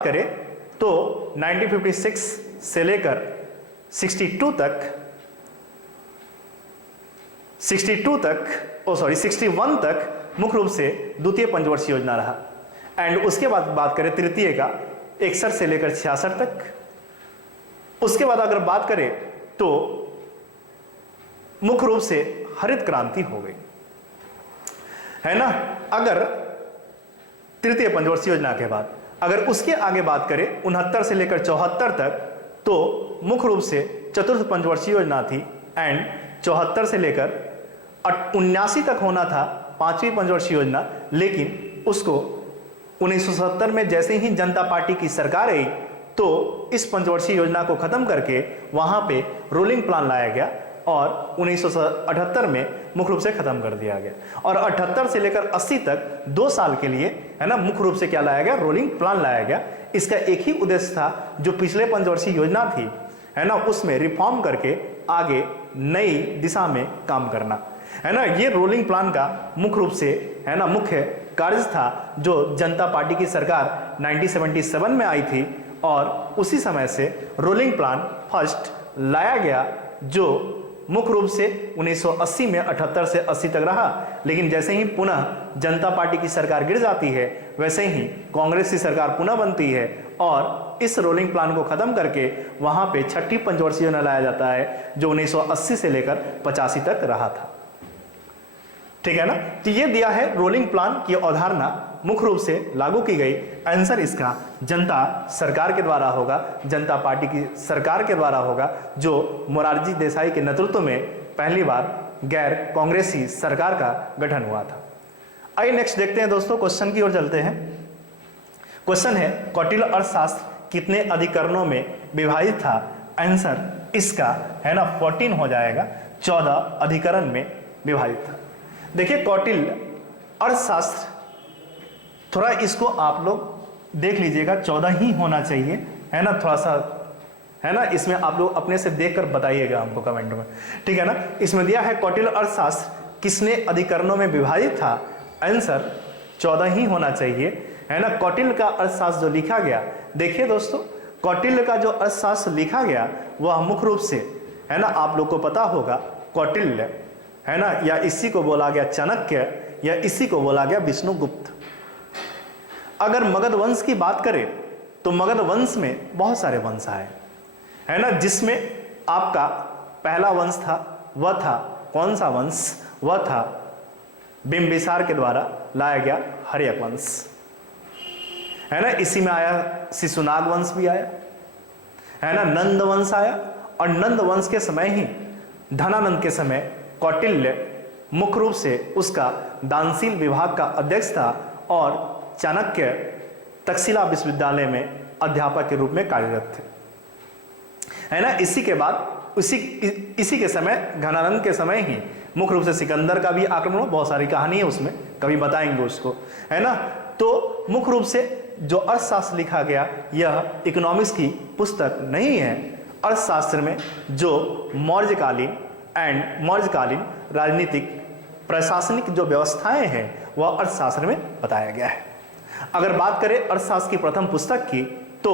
करें तो 1956 से लेकर 62 तक 61 तक मुख्य रूप से द्वितीय पंचवर्षीय योजना रहा। एंड उसके बाद बात करें तृतीय का 61 से लेकर 66 तक। उसके बाद अगर बात करें तो मुख्य रूप से हरित क्रांति हो गई, है ना। अगर तृतीय पंचवर्षीय योजना के बाद अगर उसके आगे बात करें 69 से लेकर 74 तक तो मुख्य रूप से चतुर्थ पंचवर्षीय योजना थी। एंड 74 से लेकर 79 तक होना था पांचवी पंचवर्षीय योजना, लेकिन उसको 1970 में जैसे ही जनता पार्टी की सरकार आई तो इस पंचवर्षीय योजना को खत्म करके वहां पे रोलिंग प्लान लाया गया और 1978 में मुख्य रूप से खत्म कर दिया गया। और 78 से लेकर 80 तक 2 साल के लिए, है ना, मुख्य रूप से क्या लाया गया, रोलिंग प्लान लाया गया। इसका एक ही उद्देश्य था, जो पिछले पंचवर्षीय योजना थी, है ना, उसमें रिफॉर्म करके आगे नई दिशा में काम करना, है ना। ये रोलिंग प्लान का मुख्य रूप से, है ना, मुख्य कार्य था जो जनता पार्टी की सरकार 1977 में आई थी और उसी समय से रोलिंग प्लान फर्स्ट लाया गया, जो मुख्य रूप से 1980 में 78 से 80 तक रहा। लेकिन जैसे ही पुनः जनता पार्टी की सरकार गिर जाती है वैसे ही कांग्रेस की सरकार पुनः बनती है और इस रोलिंग प्लान को खत्म करके वहां पे छठी पंचवर्षीय योजना लाया जाता है, जो 1980 से लेकर 85 तक रहा था। ठीक है ना। तो ये दिया है रोलिंग प्लान की अवधारणा मुख्य रूप से लागू की गई। आंसर इसका जनता सरकार के द्वारा होगा, जनता पार्टी की सरकार के द्वारा होगा, जो मोरारजी देसाई के नेतृत्व में पहली बार गैर कांग्रेसी सरकार का गठन हुआ था। आइए नेक्स्ट देखते हैं दोस्तों, क्वेश्चन की ओर चलते हैं। क्वेश्चन है कौटिल्य अर्थशास्त्र कितने अधिकरणों में विभाजित था। आंसर इसका, है ना, 14 हो जाएगा, 14 अधिकरण में विभाजित था। देखिए कौटिल्य अर्थशास्त्र, थोड़ा इसको आप लोग देख लीजिएगा, 14 ही होना चाहिए, है ना, थोड़ा सा, है ना, इसमें आप लोग अपने से देखकर बताइएगा हमको कमेंट में, ठीक है ना। इसमें दिया है कौटिल्य अर्थशास्त्र किसने अधिकरणों में विभाजित था। आंसर 14 ही होना चाहिए, है ना। कौटिल्य का अर्थशास्त्र जो लिखा गया, देखिए दोस्तों, कौटिल्य का जो अर्थशास्त्र लिखा गया वह मुख्य रूप से, है ना, आप लोग को पता होगा, कौटिल्य, है ना, या इसी को बोला गया चाणक्य, या इसी को बोला गया विष्णुगुप्त। अगर मगध वंश की बात करें तो मगध वंश में बहुत सारे वंश आए, है ना, जिसमें आपका पहला वंश था, वह था कौन सा वंश, वह था बिंबिसार के द्वारा लाया गया हर्यक वंश, है ना। इसी में आया शिशुनाग वंश भी आया, है ना, नंद वंश आया। और नंद वंश के समय ही, धनानंद के समय, कौटिल्य मुख्य रूप से उसका दानशील विभाग का अध्यक्ष था और चाणक्य तक्षशिला विश्वविद्यालय में अध्यापक के रूप में कार्यरत थे, है ना। इसी के बाद इसी के समय, घनानंद के समय ही मुख्य रूप से सिकंदर का भी आक्रमण, बहुत सारी कहानी है उसमें, कभी बताएंगे उसको, है ना। तो मुख्य रूप से जो अर्थशास्त्र लिखा गया यह इकोनॉमिक्स की पुस्तक नहीं है। अर्थशास्त्र में जो मौर्यकालीन राजनीतिक प्रशासनिक जो व्यवस्थाएं हैं वह अर्थशास्त्र में बताया गया है। अगर बात करें अर्थशास्त्र की प्रथम पुस्तक की तो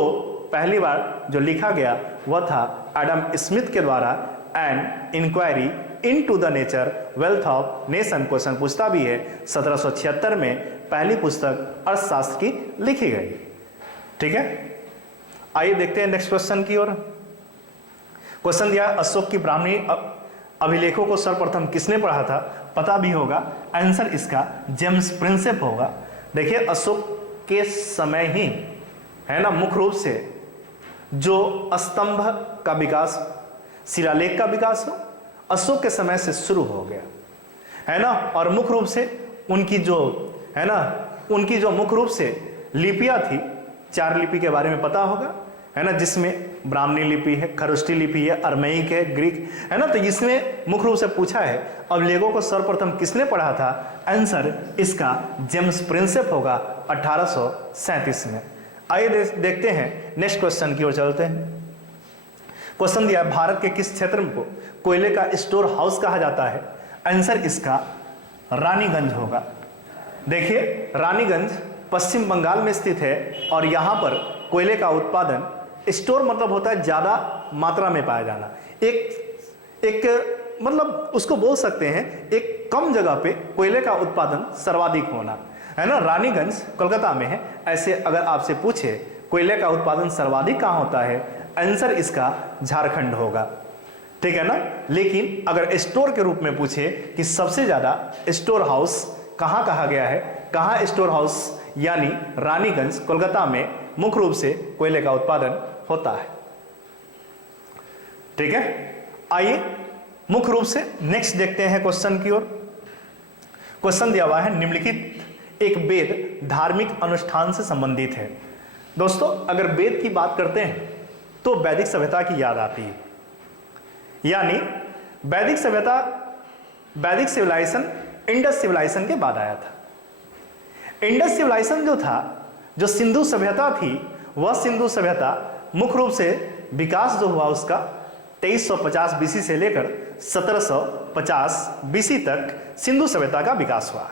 पहली बार जो लिखा गया वह था एडम स्मिथ के द्वारा, an inquiry into the nature wealth of nation. Question पूछता भी है, 1776 में पहली पुस्तक अर्थशास्त्र की लिखी गई, ठीक है। आइए देखते हैं नेक्स्ट क्वेश्चन की ओर। क्वेश्चन दिया अशोक की ब्राह्मणी अभिलेखों को सर्वप्रथम किसने पढ़ा था, पता भी होगा। आंसर इसका जेम्स प्रिंसेप होगा। देखिए अशोक के समय ही, है ना, मुख्य रूप से जो स्तंभ का विकास, शिलालेख का विकास हो, अशोक के समय से शुरू हो गया, है ना। और मुख्य रूप से उनकी जो, है ना, उनकी जो मुख्य रूप से लिपियां थी, 4 लिपि के बारे में पता होगा, है ना, जिसमें ब्राह्मणी लिपि है, खरोष्ठी लिपि है, अरमैक है, ग्रीक, है ना। तो इसमें मुख्य रूप से पूछा है अभिलेखों को सर्वप्रथम किसने पढ़ा था। आंसर इसका जेम्स प्रिंसेप होगा 1837 में। आइए देखते हैं नेक्स्ट क्वेश्चन की ओर चलते हैं। क्वेश्चन दिया है भारत के किस क्षेत्र को कोयले का स्टोर हाउस कहा जाता है। आंसर इसका रानीगंज होगा। देखिए रानीगंज पश्चिम बंगाल में स्थित है और यहाँ पर कोयले का उत्पादन, स्टोर मतलब होता है ज्यादा मात्रा में पाया जाना, एक मतलब उसको बोल सकते हैं एक कम जगह पे कोयले का उत्पादन सर्वाधिक होना, है ना। रानीगंज कोलकाता में है। ऐसे अगर आपसे पूछे कोयले का उत्पादन सर्वाधिक कहाँ होता है, आंसर इसका झारखंड होगा, ठीक है ना। लेकिन अगर स्टोर के रूप में पूछे कि सबसे ज्यादा स्टोर हाउस कहाँ कहा गया है, कहाँ स्टोर हाउस, यानी रानीगंज कोलकाता में मुख्य रूप से कोयले का उत्पादन होता है, ठीक है। आइए मुख्य रूप से नेक्स्ट देखते हैं क्वेश्चन की ओर। क्वेश्चन दिया हुआ है निम्नलिखित एक वेद धार्मिक अनुष्ठान से संबंधित है। दोस्तों अगर वेद की बात करते हैं तो वैदिक सभ्यता की याद आती है, यानी वैदिक सभ्यता, वैदिक सिविलाइजेशन इंडस सिविलाइजेशन के बाद आया था। इंडस सिविलाइजेशन जो था, जो सिंधु सभ्यता थी, वह सिंधु सभ्यता मुख्य रूप से विकास जो हुआ उसका 2350 बीसी से लेकर 1750 बीसी तक सिंधु सभ्यता का विकास हुआ।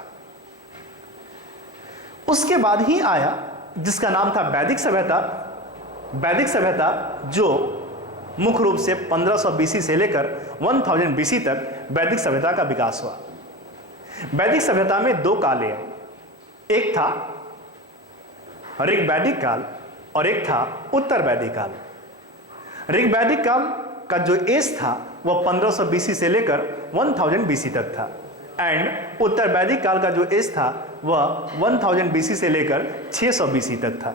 उसके बाद ही आया जिसका नाम था वैदिक सभ्यता। वैदिक सभ्यता जो मुख्य रूप से 1500 बीसी से लेकर 1000 बीसी तक वैदिक सभ्यता का विकास हुआ। वैदिक सभ्यता में दो काल है, एक था ऋग्वैदिक काल और एक था उत्तर वैदिक काल। ऋग्वैदिक काल का जो एज था वह 1500 बीसी से लेकर 1000 बीसी तक था, एंड उत्तर वैदिक काल का जो एज था वह 1000 बीसी से लेकर 600 बीसी तक था,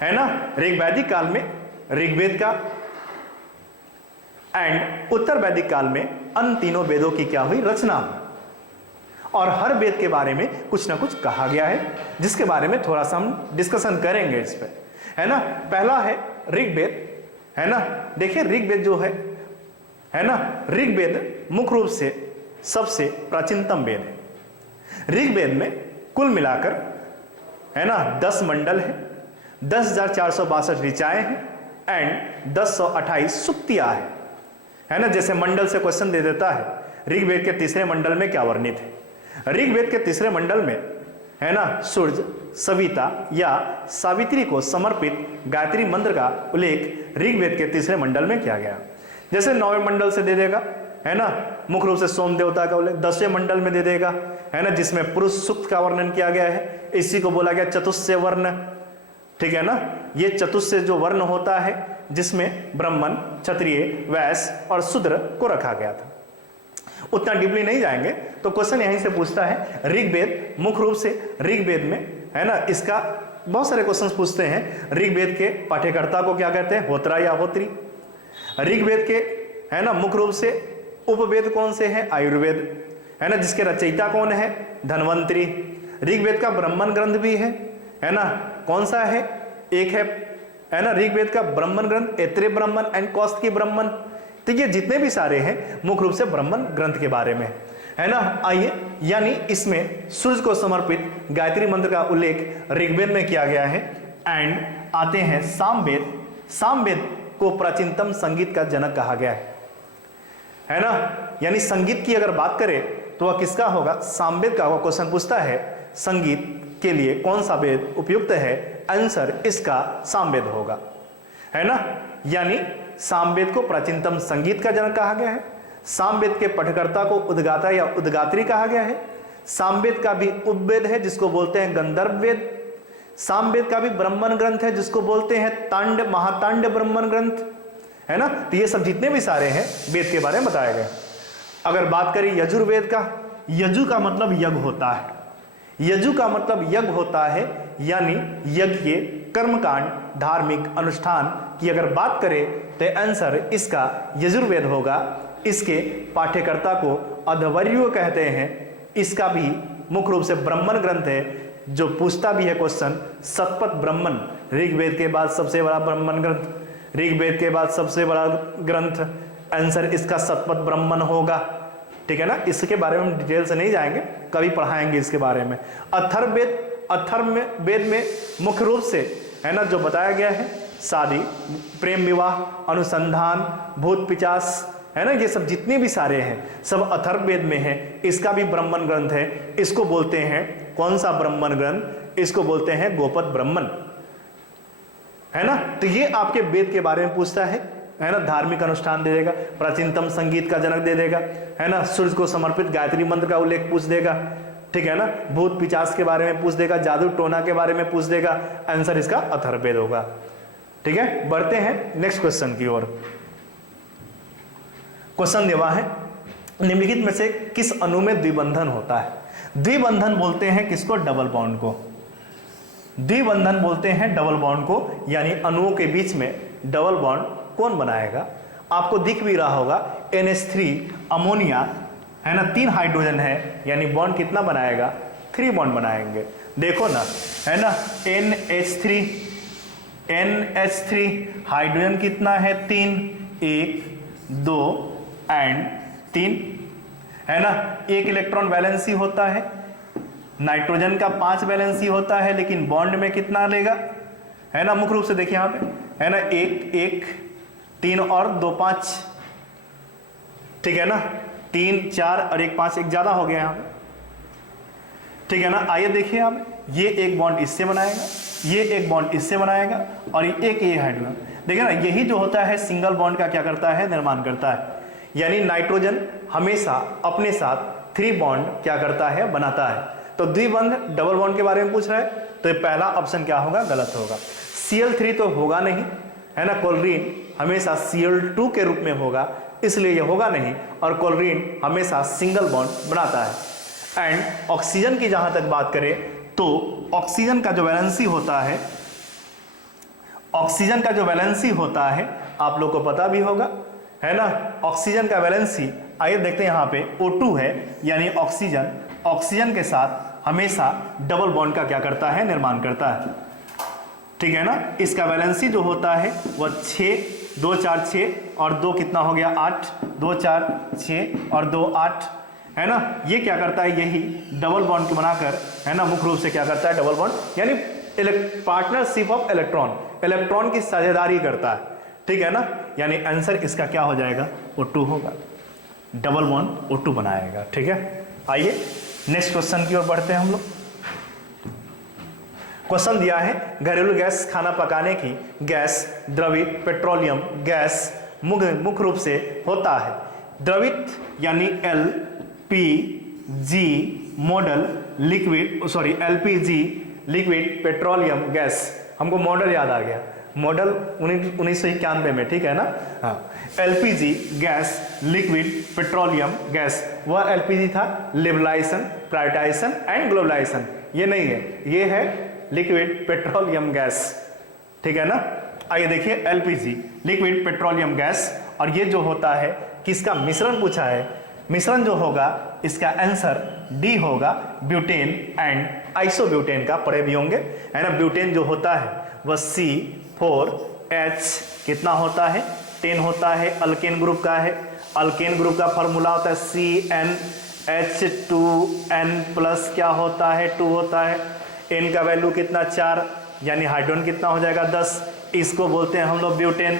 है ना। ऋग्वैदिक काल में ऋग्वेद का एंड उत्तर वैदिक काल में अन्य तीनों वेदों की क्या हुई, रचना हुई, और हर वेद के बारे में कुछ ना कुछ कहा गया है, जिसके बारे में थोड़ा सा हम डिस्कशन करेंगे इस पे, है ना। पहला है ऋग्वेद, है ना। देखिए ऋग्वेद जो है ना, ऋग्वेद मुख्य रूप से सबसे प्राचीनतम वेद है। ऋग्वेद में कुल मिलाकर, है ना, 10 मंडल है, 10,462 ऋचाएं हैं एंड 1028 सुक्तियां है ना। जैसे मंडल से क्वेश्चन दे देता है, ऋग्वेद के तीसरे मंडल में क्या वर्णित है। ऋग्वेद के तीसरे मंडल में, है ना, सूर्य, सविता या सावित्री को समर्पित गायत्री मंत्र का उल्लेख ऋग्वेद के तीसरे मंडल में किया गया। जैसे 9वें मंडल से दे देगा, है ना, मुख्य रूप से सोम देवता का उल्लेख 10वें मंडल में दे देगा, है ना, जिसमें पुरुष सूक्त का वर्णन किया गया है। इसी को बोला गया चतुष्य वर्ण, ठीक है ना। ये चतुष्य जो वर्ण होता है जिसमें ब्राह्मण, क्षत्रिय, वैश्य और शूद्र को रखा गया था। उतना डीपली नहीं जाएंगे, तो क्वेश्चन यहीं से पूछता है ऋग्वेद, मुख्य रूप से ऋग्वेद में, है ना, इसका बहुत सारे क्वेश्चंस पूछते हैं। ऋग्वेद के पाठ्यकर्ता को क्या कहते हैं, होत्रा या होत्री। ऋग्वेद के, है ना, मुख्य रूप से उपवेद कौन से हैं, आयुर्वेद, है ना, जिसके रचयिता कौन है, धन्वंतरी। ऋग्वेद का ब्राह्मण ग्रंथ भी है ना, कौन सा है, एक है ना, ऋग्वेद का ब्राह्मण ग्रंथ ऐत्रेय ब्राह्मण एंड कौशिकी ब्राह्मण। तो ये जितने भी सारे हैं मुख्य रूप से ब्राह्मण ग्रंथ के बारे में, है ना। आइए, यानी इसमें सूर्य को समर्पित गायत्री मंत्र का उल्लेख ऋग्वेद में किया गया है। एंड आते हैं सामवेद। सामवेद को प्राचीनतम संगीत का जनक कहा गया है ना। यानी संगीत की अगर बात करें तो वह किसका होगा, सामवेद का। वह क्वेश्चन पूछता है संगीत के लिए कौन सा वेद उपयुक्त है, आंसर इसका सामवेद होगा, है ना। यानी सामवेद को प्राचीनतम संगीत का जनक कहा गया है। सामवेद के पठकर्ता को उद्गाता या उद्गात्री कहा गया है। सामवेद का भी उपवेद है जिसको बोलते हैं गंधर्व वेद। सामवेद का भी ब्राह्मण ग्रंथ है जिसको बोलते हैं तांड, महातांड ब्राह्मण ग्रंथ, है ना। तो ये सब जितने भी सारे हैं वेद के बारे में बताया गया। अगर बात करें यजुर्वेद का, यजु का मतलब यज्ञ होता है। यजु का मतलब यज्ञ होता है, यानी यज्ञ, कर्मकांड, धार्मिक अनुष्ठान की अगर बात करें तो आंसर इसका यजुर्वेद होगा। इसके पाठ्यकर्ता को अध्वर्यु कहते हैं। इसका भी मुख्य रूप से ब्राह्मण ग्रंथ है, जो पूछता भी है क्वेश्चन, शतपथ ब्राह्मण, ऋग्वेद के बाद सबसे बड़ा ब्राह्मण ग्रंथ, ऋग्वेद के बाद सबसे बड़ा ग्रंथ, आंसर इसका शतपथ ब्राह्मण होगा, ठीक है ना। इसके बारे में हम डिटेल से नहीं जाएंगे, कभी पढ़ाएंगे इसके बारे में। अथर्ववेद, अथर्ववेद में मुख्य रूप से, है ना, जो बताया गया है शादी, प्रेम विवाह, अनुसंधान, भूत पिचास, है ना, ये सब जितने भी सारे हैं सब अथर्ववेद में है। इसका भी ब्राह्मण ग्रंथ है। इसको बोलते हैं कौन सा ब्राह्मण ग्रंथ, इसको बोलते हैं गोपद ब्राह्मण, है ना। तो ये आपके वेद के बारे में पूछता है ना, धार्मिक अनुष्ठान दे देगा, प्राचीनतम संगीत का जनक दे देगा, है ना, सूर्य को समर्पित गायत्री मंत्र का उल्लेख पूछ देगा, ठीक है ना, भूत पिचास के बारे में पूछ देगा, जादू टोना के बारे में पूछ देगा। आंसर इसका अथर्ववेद होगा। ठीक है, बढ़ते हैं नेक्स्ट क्वेश्चन की ओर। क्वेश्चन देवा है, निम्नलिखित में से किस अणु में द्विबंधन होता है? द्विबंधन बोलते हैं किसको? डबल बॉन्ड को। द्विबंधन बोलते हैं डबल बॉन्ड को, यानी अणुओं के बीच में डबल बॉन्ड कौन बनाएगा? आपको दिख भी रहा होगा NH3 अमोनिया, है ना, 3 हाइड्रोजन है, यानी बॉन्ड कितना बनाएगा? 3 बॉन्ड बनाएंगे। देखो ना, है ना, NH3 हाइड्रोजन कितना है? 3, 1 2 एंड 3, है ना। 1 इलेक्ट्रॉन वैलेंसी होता है, नाइट्रोजन का 5 वैलेंसी होता है, लेकिन बॉन्ड में कितना लेगा? है ना, मुख्य रूप से देखिए यहाँ पे, है ना, 1 1 3 और 2 5, ठीक है ना, 3 4 और 1 5, एक ज्यादा हो गया यहाँ पे, ठीक है ना। आइए देखिए यहाँ पे, ये एक बॉन्ड इससे बनाएगा, ये एक बॉन्ड इससे बनाएगा, और ये हाइड्रोजन, देखिए ना, यही जो होता है सिंगल बॉन्ड का क्या करता है? निर्माण करता है। यानी नाइट्रोजन हमेशा अपने साथ 3 बॉन्ड क्या करता है? बनाता है। तो द्विबंध डबल बॉन्ड के बारे में पूछ रहा है, तो ये पहला ऑप्शन क्या होगा? गलत होगा। Cl3 तो होगा नहीं, है ना, क्लोरीन हमेशा Cl2 के रूप में होगा, इसलिए ये होगा नहीं, और क्लोरीन हमेशा सिंगल बॉन्ड बनाता है। एंड ऑक्सीजन की जहां तक बात करें, तो ऑक्सीजन का जो वैलेंसी होता है, ऑक्सीजन का जो वैलेंसी होता है आप लोग को पता भी होगा, है ना, ऑक्सीजन का वैलेंसी, आइए देखते हैं यहाँ पे O2 है, यानी ऑक्सीजन के साथ हमेशा डबल बॉन्ड का क्या करता है? निर्माण करता है, ठीक है ना। इसका वैलेंसी जो होता है वह 6 2 4 6 और 2 कितना हो गया? 8, 2 4 6 और 2 8, है ना। ये क्या करता है? यही डबल बॉन्ड को बनाकर, है ना, मुख्य रूप से क्या करता है? डबल बॉन्ड, यानी पार्टनरशिप ऑफ इलेक्ट्रॉन की साझेदारी करता है, ठीक है ना। यानी आंसर इसका क्या हो जाएगा? O2 होगा, डबल बॉन्ड O2 बनाएगा, ठीक है। आइए नेक्स्ट क्वेश्चन की ओर बढ़ते हैं हम लोग। क्वेश्चन दिया है, घरेलू गैस खाना पकाने की गैस द्रवित पेट्रोलियम गैस मुख्य रूप से होता है। द्रवित यानी LPG model liquid, sorry LPG liquid petroleum gas, हमको मॉडल याद आ गया, मॉडल 1991 में, ठीक है ना। हाँ, LPG gas liquid petroleum gas, वह LPG था लिबरलाइजेशन, प्राइवेटाइजेशन एंड ग्लोबलाइजेशन, ये नहीं है, ये है लिक्विड पेट्रोलियम गैस, ठीक है ना। आइए देखिए, LPG लिक्विड पेट्रोलियम गैस, और ये जो होता है किसका मिश्रण पूछा है? मिश्रण जो होगा इसका आंसर डी होगा, ब्यूटेन एंड आइसोब्यूटेन का, पढ़े भी होंगे, है ना। ब्यूटेन जो होता है वह C4H कितना होता है? 10 होता है, अल्केन ग्रुप का है। अल्केन ग्रुप का फॉर्मूला होता है CnH2n प्लस क्या होता है? 2 होता है। n का वैल्यू कितना? 4, यानी हाइड्रोजन कितना हो जाएगा? 10। इसको बोलते हैं हम लोग ब्यूटेन,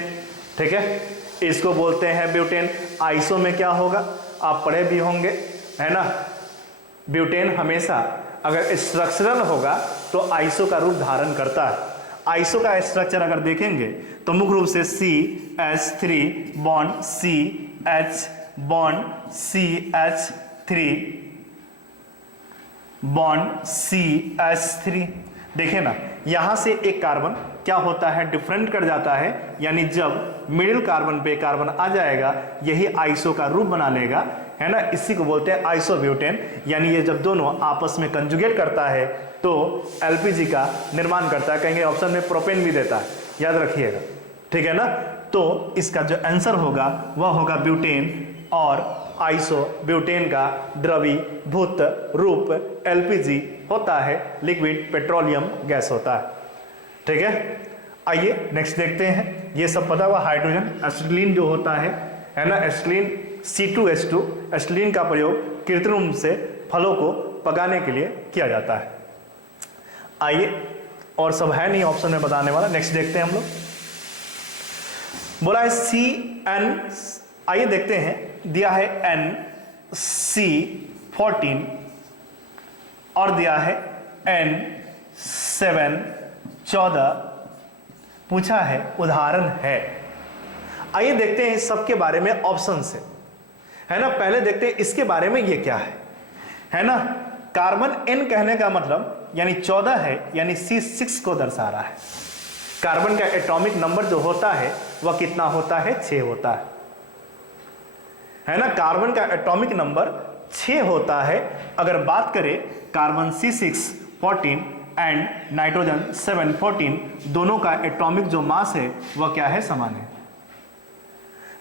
ठीक है, इसको बोलते हैं ब्यूटेन। आइसो में क्या होगा? आप पढ़े भी होंगे, है ना। ब्यूटेन हमेशा अगर स्ट्रक्चरल होगा तो आइसो का रूप धारण करता है। आइसो का स्ट्रक्चर अगर देखेंगे तो मुख्य रूप से CH3 bond CH bond CH3 bond CH3, देखे ना, यहां से एक कार्बन क्या होता है? डिफरेंट कर जाता है, यानी जब मिडिल कार्बन पे कार्बन आ जाएगा यही आइसो का रूप बना लेगा, है ना। इसी को बोलते हैं आइसोब्यूटेन। यानी ये जब दोनों आपस में कंजुगेट करता है तो LPG का निर्माण करता है। कहेंगे ऑप्शन में प्रोपेन भी देता है, याद रखिएगा, ठीक है ना। तो इसका जो आंसर होगा वह होगा ब्यूटेन, और आइसोब्यूटेन का द्रवीभूत रूप LPG होता है, लिक्विड पेट्रोलियम गैस होता है, ठीक है। आइए नेक्स्ट देखते हैं, ये सब पता हुआ। हाइड्रोजन एसिटिलीन जो होता है ना, एसिटिलीन C2H2, एसिटिलीन का प्रयोग कृत्रिम रूप से फलों को पकाने के लिए किया जाता है। आइए, और सब है नहीं ऑप्शन में बताने वाला, नेक्स्ट देखते हैं हम लोग। बोला है CN, आइए देखते हैं, दिया है NC14 और दिया है N7 14, पूछा है, उदाहरण है। आइए देखते हैं इस सब के बारे में ऑप्शन से, है ना। पहले देखते हैं इसके बारे में, ये क्या है ना। कार्बन N कहने का मतलब यानी 14 है, यानी C6 को दर्शा रहा है। कार्बन का एटॉमिक नंबर जो होता है वह कितना होता है, 6 होता है ना। कार्बन का एटॉमिक नंबर 6 होता है। अगर बात करें कार्बन C6 14 एंड नाइट्रोजन 7 14, दोनों का एटॉमिक जो मास है वह क्या है, समान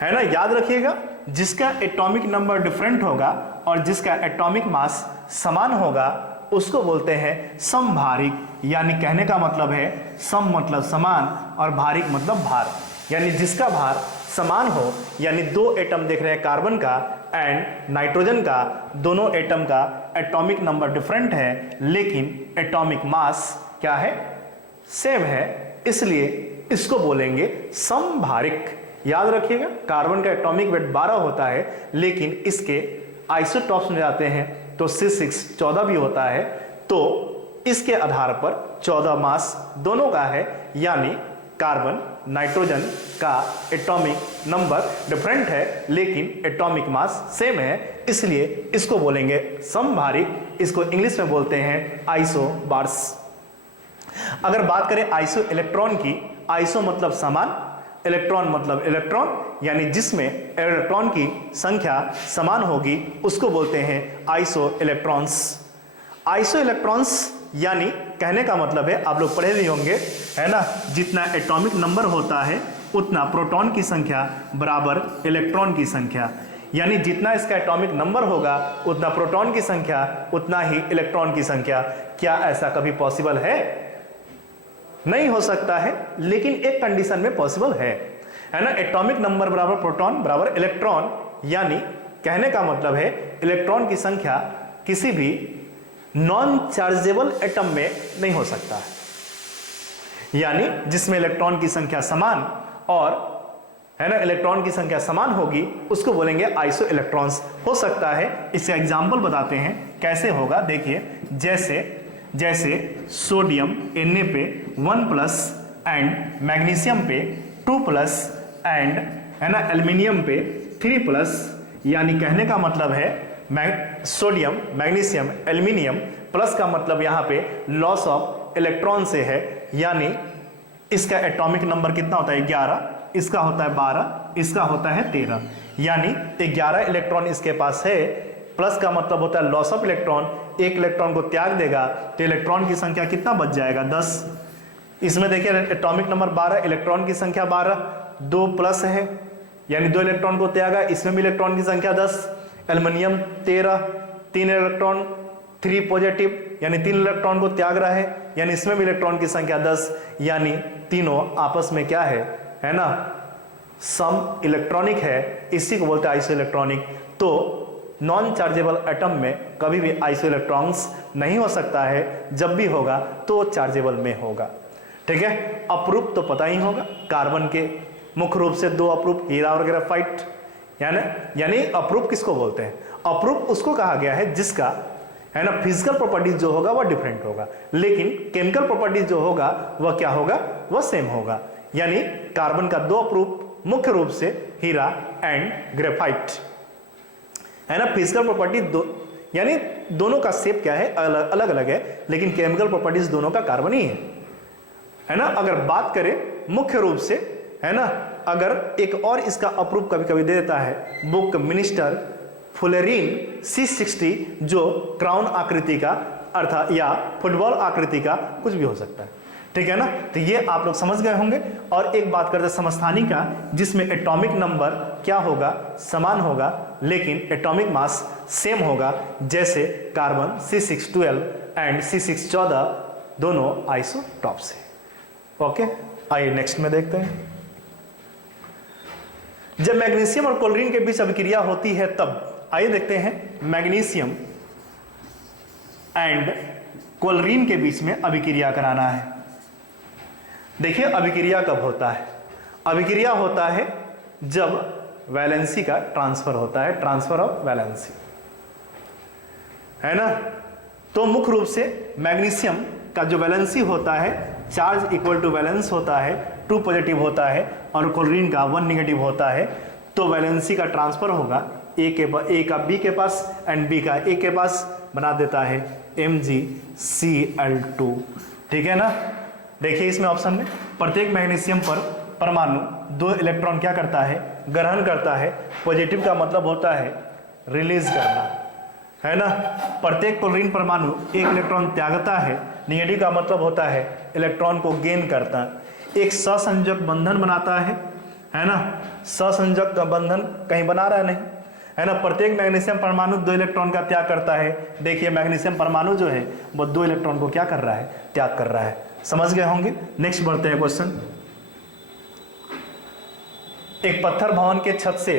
है ना। याद रखिएगा, जिसका एटॉमिक नंबर डिफरेंट होगा और जिसका एटॉमिक मास समान होगा उसको बोलते हैं समभारिक, यानी कहने का मतलब है सम मतलब समान और भारिक मतलब भार, यानी जिसका भार समान हो, यानी दो एटम देख रहे हैं कार्बन का एंड नाइट्रोजन का, दोनों एटम का एटॉमिक नंबर डिफरेंट है लेकिन एटॉमिक मास क्या है, सेम है, इसलिए इसको बोलेंगे समभारिक। याद रखिएगा, कार्बन का एटॉमिक वेट 12 होता है लेकिन इसके आइसोटॉप्स में जाते हैं तो C6 14 भी होता है, तो इसके आधार पर 14 मास दोनों का है, यानी कार्बन नाइट्रोजन का एटॉमिक नंबर डिफरेंट है लेकिन एटॉमिक मास सेम है, इसलिए इसको बोलेंगे समभारिक। इसको इंग्लिश में बोलते हैं आइसोबार्स। अगर बात करें आइसो इलेक्ट्रॉन की, आइसो मतलब समान, इलेक्ट्रॉन मतलब इलेक्ट्रॉन, यानी जिसमें इलेक्ट्रॉन की संख्या समान होगी उसको बोलते हैं आइसो इलेक्ट्रॉन्स। आइसो इलेक्ट्रॉन्स यानी कहने का मतलब है, आप लोग पढ़े भी होंगे, है ना, जितना एटॉमिक नंबर होता है उतना प्रोटॉन की संख्या बराबर इलेक्ट्रॉन की संख्या, यानी जितना इसका एटॉमिक नंबर होगा उतना प्रोटॉन की संख्या उतना ही इलेक्ट्रॉन की संख्या। क्या ऐसा कभी पॉसिबल है? नहीं हो सकता है, लेकिन एक कंडीशन में पॉसिबल है ना। एटॉमिक नंबर बराबर प्रोटॉन बराबर इलेक्ट्रॉन, यानी कहने का मतलब है इलेक्ट्रॉन की संख्या किसी भी नॉन चार्जेबल एटम में नहीं हो सकता है, यानी जिसमें इलेक्ट्रॉन की संख्या समान और, है ना, इलेक्ट्रॉन की संख्या समान होगी उसको बोलेंगे आइसो इलेक्ट्रॉन्स। हो सकता है, इससे एग्जाम्पल बताते हैं कैसे होगा। देखिए, जैसे सोडियम Na पे 1+ एंड मैग्नीशियम पे 2+ एंड, है ना, एल्युमिनियम पे 3+, यानी कहने का मतलब है सोडियम मैग्नीशियम एल्युमिनियम प्लस का मतलब यहाँ पे लॉस ऑफ इलेक्ट्रॉन से है, यानी इसका एटॉमिक नंबर कितना होता है, 11, इसका होता है 12, इसका होता है 13, यानी 11 इलेक्ट्रॉन इसके पास है। प्लस का मतलब होता है लॉस ऑफ इलेक्ट्रॉन, एक इलेक्ट्रॉन को त्याग देगा तो इलेक्ट्रॉन की संख्या कितना बच जाएगा, 10। इसमें देखिए एटॉमिक नंबर 12, इलेक्ट्रॉन की संख्या 12, 2 प्लस है यानी 2 इलेक्ट्रॉन को त्यागा, इसमें भी इलेक्ट्रॉन की संख्या 10, एल्युमिनियम 13, 3 इलेक्ट्रॉन 3 पॉजिटिव यानी 3 इलेक्ट्रॉन को त्याग रहा है, यानी इसमें भी इलेक्ट्रॉन की संख्या 10, यानी तीनों आपस में क्या है ना, सम इलेक्ट्रॉनिक है, इसी को बोलते हैं आइसो इलेक्ट्रॉनिक। तो नॉन चार्जेबल एटम में कभी भी आइसो इलेक्ट्रॉन्स नहीं हो सकता है, जब भी होगा तो चार्जेबल में होगा। ठीक है, अप्रूप तो पता ही होगा, कार्बन के मुख्य रूप से 2 अप्रूप, हीरा और ग्रेफाइट, यानी अप्रूप किसको बोलते हैं, अप्रूप उसको कहा गया है जिसका, है ना, फिजिकल प्रॉपर्टीज जो होगा वह डिफरेंट होगा लेकिन केमिकल प्रॉपर्टीज जो होगा वह क्या होगा, वह सेम होगा। यानी कार्बन का 2 अप्रूप मुख्य रूप से हीरा एंड ग्रेफाइट, है ना। फिजिकल प्रॉपर्टी यानी दोनों का शेप क्या है, अलग अलग है, लेकिन केमिकल प्रॉपर्टीज दोनों का कार्बन ही है ना। अगर बात करें मुख्य रूप से, है ना, अगर एक और इसका अप्रूव कभी कभी दे देता है बुक मिनिस्टर फुलेरिन C60, जो क्राउन आकृति का अर्थात या फुटबॉल आकृति का कुछ भी हो सकता है। ठीक है ना, तो ये आप लोग समझ गए होंगे। और एक बात करते हैं समस्थानी का, जिसमें एटॉमिक नंबर क्या होगा, समान होगा लेकिन एटॉमिक मास सेम होगा, जैसे कार्बन C6 12 एंड C6 14 दोनों आइसोटॉप्स है। ओके, आइए नेक्स्ट में देखते हैं। जब मैग्नीशियम और क्लोरीन के बीच अभिक्रिया होती है तब, आइए देखते हैं मैग्नीशियम एंड क्लोरीन के बीच में अभिक्रिया कराना है। देखिए अभिक्रिया कब होता है, अभिक्रिया होता है जब वैलेंसी का ट्रांसफर होता है, ट्रांसफर ऑफ वैलेंसी, है ना। तो मुख्य रूप से मैग्नीशियम का जो वैलेंसी होता है चार्ज इक्वल टू वैलेंस होता है, 2 पॉजिटिव होता है और क्लोरीन का 1 निगेटिव होता है, तो वैलेंसी का ट्रांसफर होगा ए का बी के पास एंड बी का ए के पास, बना देता है MgCl2। ठीक है ना। देखिए इसमें ऑप्शन में प्रत्येक मैग्नीशियम पर परमाणु 2 इलेक्ट्रॉन क्या करता है, ग्रहण करता है। पॉजिटिव का मतलब होता है रिलीज करना, है ना। प्रत्येक क्लोरीन परमाणु 1 इलेक्ट्रॉन त्यागता है। निगेटिव का मतलब होता है इलेक्ट्रॉन को गेन करता। एक सहसंयोजक बंधन बनाता है ना। सहसंयोजक का बंधन कहीं बना रहा है नहीं, है ना। प्रत्येक मैग्नीशियम परमाणु 2 इलेक्ट्रॉन का त्याग करता है। देखिए मैग्नीशियम परमाणु जो है वो 2 इलेक्ट्रॉन को क्या कर रहा है, त्याग कर रहा है। समझ गए होंगे। नेक्स्ट बढ़ते हैं क्वेश्चन। एक पत्थर भवन के छत से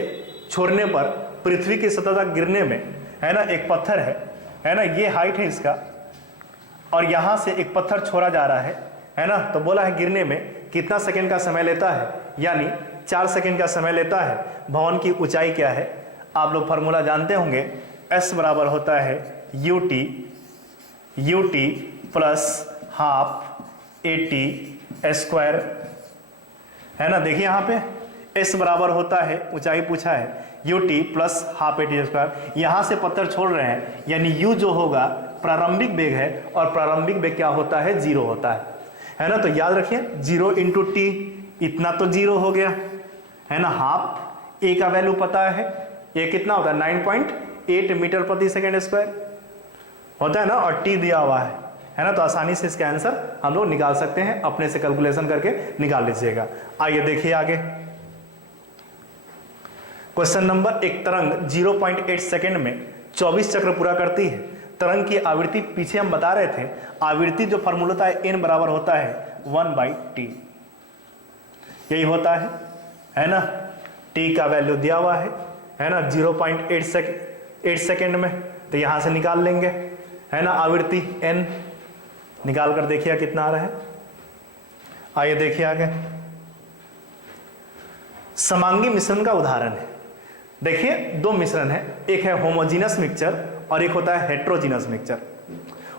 छोड़ने पर पृथ्वी की सतह तक गिरने में, है ना, एक पत्थर है ना, ये हाइट है इसका, और यहां से एक पत्थर छोड़ा जा रहा है ना। तो बोला है गिरने में कितना सेकंड का समय लेता है, यानी 4 सेकंड का समय लेता है। भवन की ऊंचाई क्या है, आप लोग फार्मूला जानते होंगे, S बराबर होता है UT plus half AT square, है ना। देखिए यहाँ पे S बराबर होता है, ऊंचाई पूछा है, UT plus half AT square. यहाँ से पत्थर छोड़ रहे हैं, यानी U जो होगा प्रारंभिक वेग है, और प्रारंभिक वेग क्या होता है, 0 होता है ना। तो याद रखिए 0 इंटू टी, इतना तो 0 हो गया, है ना। हाफ A का वैल्यू पता है, ये कितना होता है 9.8 मीटर प्रति सेकेंड स्क्वायर होता है ना, और T दिया हुआ है ना। तो आसानी से इसका आंसर हम लोग निकाल सकते हैं, अपने से कैलकुलेशन करके निकाल लीजिएगा। आइए देखिए आगे क्वेश्चन नंबर। एक तरंग 0.8 सेकेंड में 24 चक्र पूरा करती है। तरंग की आवृत्ति पीछे हम बता रहे थे, आवृत्ति जो फॉर्मूला होता है n बराबर होता है 1/t, यही होता है ना। t का वैल्यू दिया हुआ है ना 0.8 सेकेंड में, तो यहां से निकाल लेंगे, है ना। आवृत्ति n निकाल कर देखिए कितना आ रहा है। आइए देखिए आगे। समांगी मिश्रण का उदाहरण है। देखिए 2 मिश्रण है, एक है होमोजीनस मिक्सचर और एक होता है हेट्रोजीनस मिक्सचर।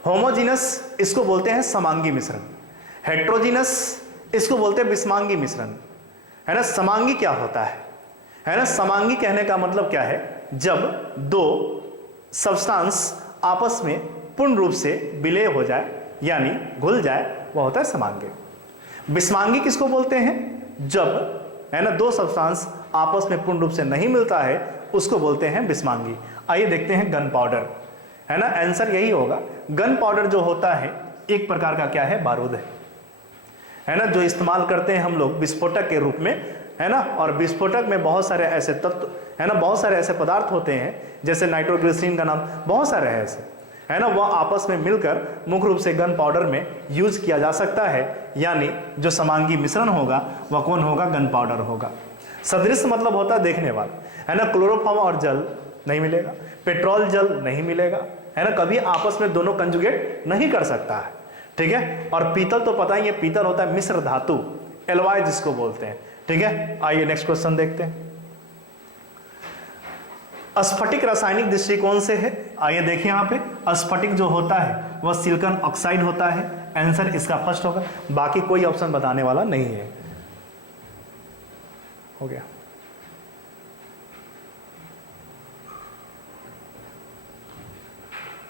होमोजीनस इसको बोलते हैं समांगी मिश्रण, हेट्रोजीनस इसको बोलते हैं विषमांगी मिश्रण, है ना। समांगी क्या होता है ना। समांगी कहने का मतलब क्या है, जब 2 सब्सटेंस आपस में पूर्ण रूप से विलय हो जाए, यानी घुल जाए, वह होता है समांगी। विषमांगी किसको बोलते हैं, जब, है ना, 2 सब्सटेंस आपस में पूर्ण रूप से नहीं मिलता है, उसको बोलते हैं विषमांगी। आइए देखते हैं गन पाउडर, है ना। आंसर यही होगा। गन पाउडर जो होता है एक प्रकार का क्या है, बारूद है ना, जो इस्तेमाल करते हैं हम लोग विस्फोटक के रूप में, है ना। और विस्फोटक में बहुत सारे ऐसे तत्व, है ना, बहुत सारे ऐसे पदार्थ होते हैं, जैसे नाइट्रोग्लिसरीन का नाम, बहुत सारे हैं ऐसे, है ना। वह आपस में मिलकर मुख्य रूप से गन पाउडर में यूज किया जा सकता है, यानी जो समांगी मिश्रण होगा वह कौन होगा, गन पाउडर होगा। सदृश मतलब होता है देखने वाला, है ना। क्लोरोफॉर्म और जल नहीं मिलेगा, पेट्रोल जल नहीं मिलेगा, है ना। कभी आपस में दोनों कंजुगेट नहीं कर सकता है, ठीक है। और पीतल तो पता ही है, पीतल होता है मिश्र धातु, एलॉय जिसको बोलते हैं, ठीक है। आइए नेक्स्ट क्वेश्चन देखते हैं। स्फटिक रासायनिक दृष्टिकोण से है। आइए देखिए यहाँ पे स्फटिक जो होता है वह सिलिकॉन ऑक्साइड होता है। आंसर इसका फर्स्ट होगा, बाकी कोई ऑप्शन बताने वाला नहीं है। हो गया।